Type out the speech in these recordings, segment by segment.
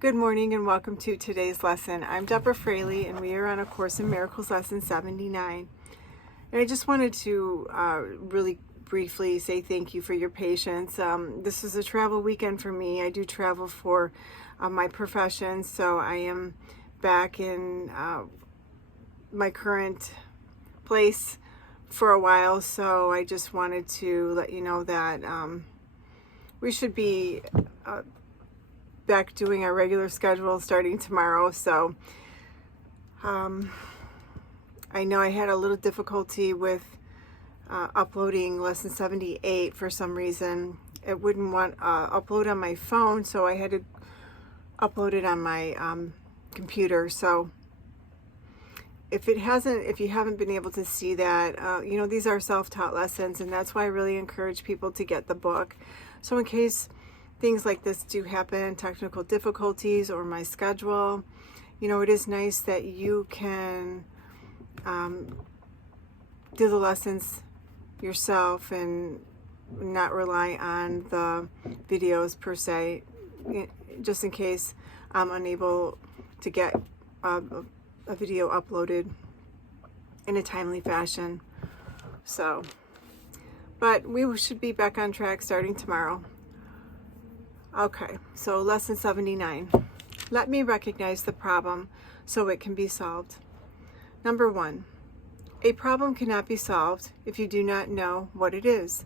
Good morning and welcome to today's lesson. I'm Deborah Fraley and we are on A Course in Miracles lesson 79. And I just wanted to really briefly say thank you for your patience. This is a travel weekend for me. I do travel for my profession, so I am back in my current place for a while. So I just wanted to let you know that we should be back doing our regular schedule starting tomorrow. So I know I had a little difficulty with uploading lesson 78 for some reason. It wouldn't want upload on my phone, so I had to upload it on my computer. So if you haven't been able to see that, these are self-taught lessons, and that's why I really encourage people to get the book. So in case things like this do happen, technical difficulties or my schedule, it is nice that you can do the lessons yourself and not rely on the videos per se, just in case I'm unable to get a video uploaded in a timely fashion. So, but we should be back on track starting tomorrow. Okay, so lesson 79. Let me recognize the problem so it can be solved. Number 1, a problem cannot be solved if you do not know what it is.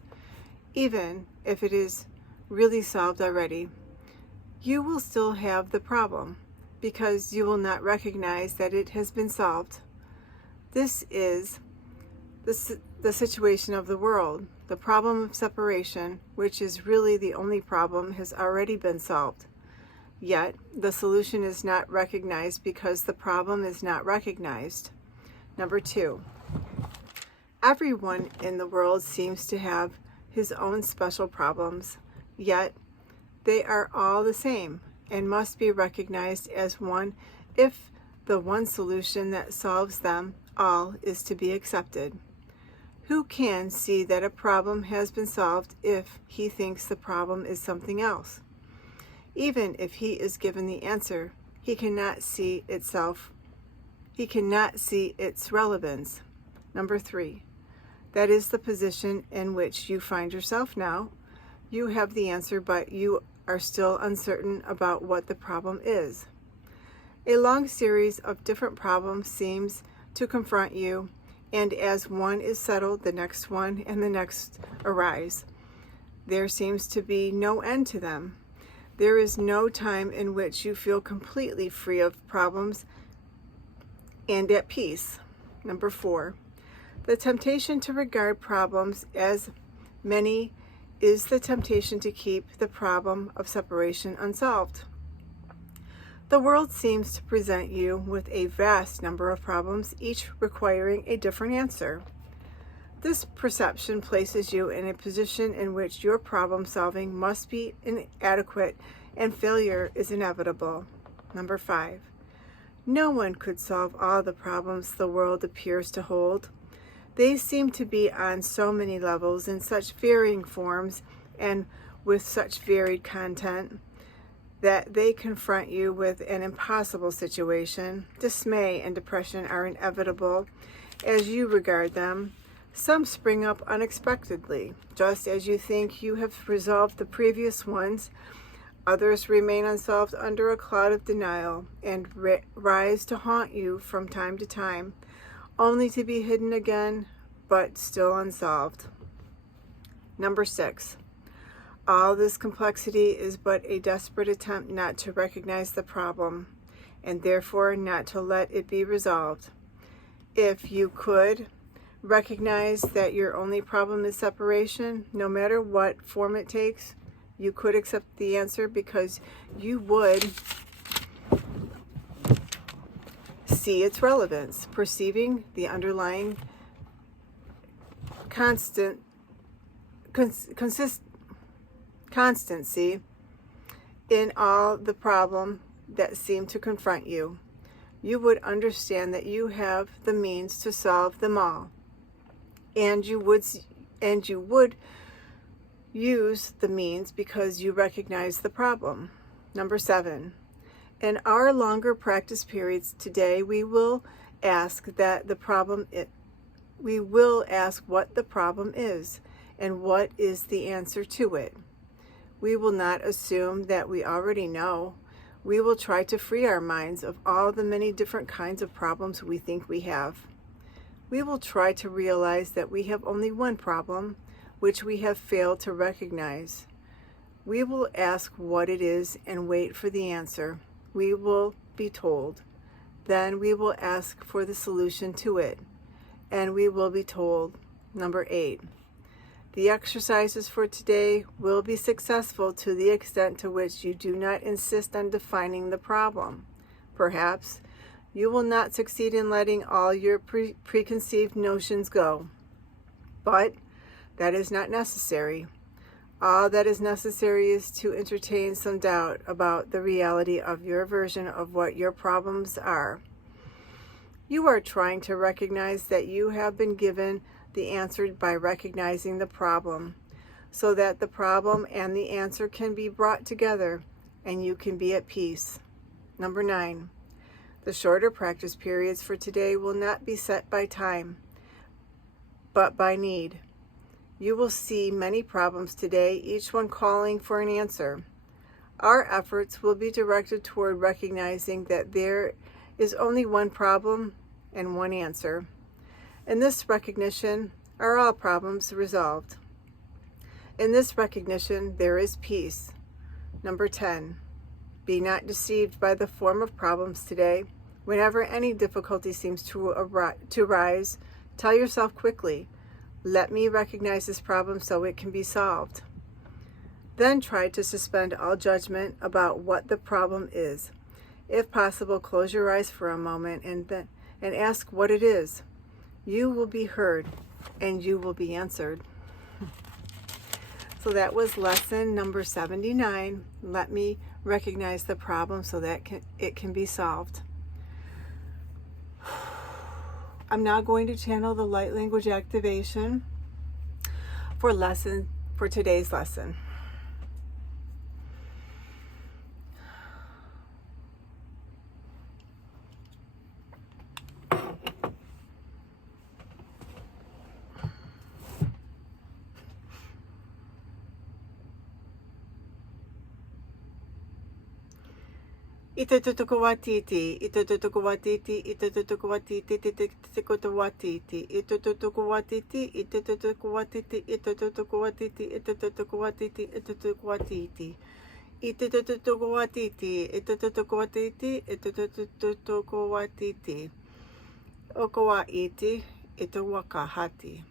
Even if it is really solved already, you will still have the problem because you will not recognize that it has been solved. This is the situation of the world. The problem of separation, which is really the only problem, has already been solved. Yet, the solution is not recognized because the problem is not recognized. Number 2, everyone in the world seems to have his own special problems, yet they are all the same and must be recognized as one if the one solution that solves them all is to be accepted. Who can see that a problem has been solved if he thinks the problem is something else? Even if he is given the answer, he cannot see its relevance. Number 3, that is the position in which you find yourself now. You have the answer, but you are still uncertain about what the problem is. A long series of different problems seems to confront you, and as one is settled, the next one and the next arise. There seems to be no end to them. There is no time in which you feel completely free of problems and at peace. Number 4, the temptation to regard problems as many is the temptation to keep the problem of separation unsolved. The world seems to present you with a vast number of problems, each requiring a different answer. This perception places you in a position in which your problem solving must be inadequate and failure is inevitable. Number 5, no one could solve all the problems the world appears to hold. They seem to be on so many levels, in such varying forms, and with such varied content, that they confront you with an impossible situation. Dismay and depression are inevitable as you regard them. Some spring up unexpectedly, just as you think you have resolved the previous ones. Others remain unsolved under a cloud of denial and rise to haunt you from time to time, only to be hidden again, but still unsolved. Number 6, all this complexity is but a desperate attempt not to recognize the problem, and therefore not to let it be resolved. If you could recognize that your only problem is separation, no matter what form it takes, you could accept the answer because you would see its relevance, perceiving the underlying constancy in all the problem that seem to confront you. You would understand that you have the means to solve them all, and you would use the means because you recognize the problem. Number 7, In our longer practice periods today, we will ask what the problem is and what is the answer to it. We will not assume that we already know. We will try to free our minds of all the many different kinds of problems we think we have. We will try to realize that we have only one problem, which we have failed to recognize. We will ask what it is and wait for the answer. We will be told. Then we will ask for the solution to it, and we will be told. Number 8. The exercises for today will be successful to the extent to which you do not insist on defining the problem. Perhaps you will not succeed in letting all your preconceived notions go, but that is not necessary. All that is necessary is to entertain some doubt about the reality of your version of what your problems are. You are trying to recognize that you have been given the answer by recognizing the problem, so that the problem and the answer can be brought together and you can be at peace. Number 9. The shorter practice periods for today will not be set by time, but by need. You will see many problems today, each one calling for an answer. Our efforts will be directed toward recognizing that there is only one problem and one answer. In this recognition are all problems resolved. In this recognition there is peace. Number 10. Be not deceived by the form of problems today. Whenever any difficulty seems to rise, tell yourself quickly, let me recognize this problem so it can be solved. Then try to suspend all judgment about what the problem is. If possible, close your eyes for a moment and ask what it is. You will be heard and you will be answered. So that was lesson number 79. Let me recognize the problem so that it can be solved. I'm now going to channel the light language activation for today's lesson. Itutukuwatiti, itutukuwatiti, itutukuwatiti, itutukuwatiti, itutukuwatiti, itutukuwatiti, itutukuwatiti, itutukuwatiti, itutukuwatiti, itutukuwatiti, itutukuwatiti, itutukuwatiti, okuwaiti, ituwakahati,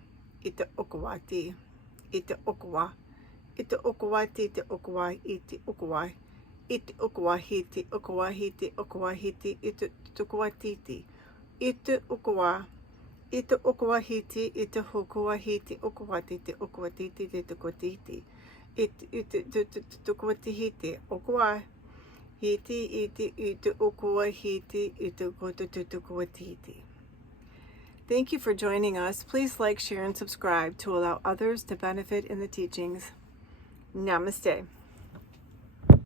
ituokuwati, ituokuwa, ituokuwati, ituokuwaiti, okuwai. It okuwahiti, okuwahiti, okuwahiti, it tukuwatiti, it okuwa, it okuwahiti, it hokuwahiti, okuwatiti, okuwatiti, it tukuwatiti, it tukuwatihiti, okuwa, hiti, it okuwahiti, it tukuwatiti. Thank you for joining us. Please like, share, and subscribe to allow others to benefit in the teachings. Namaste.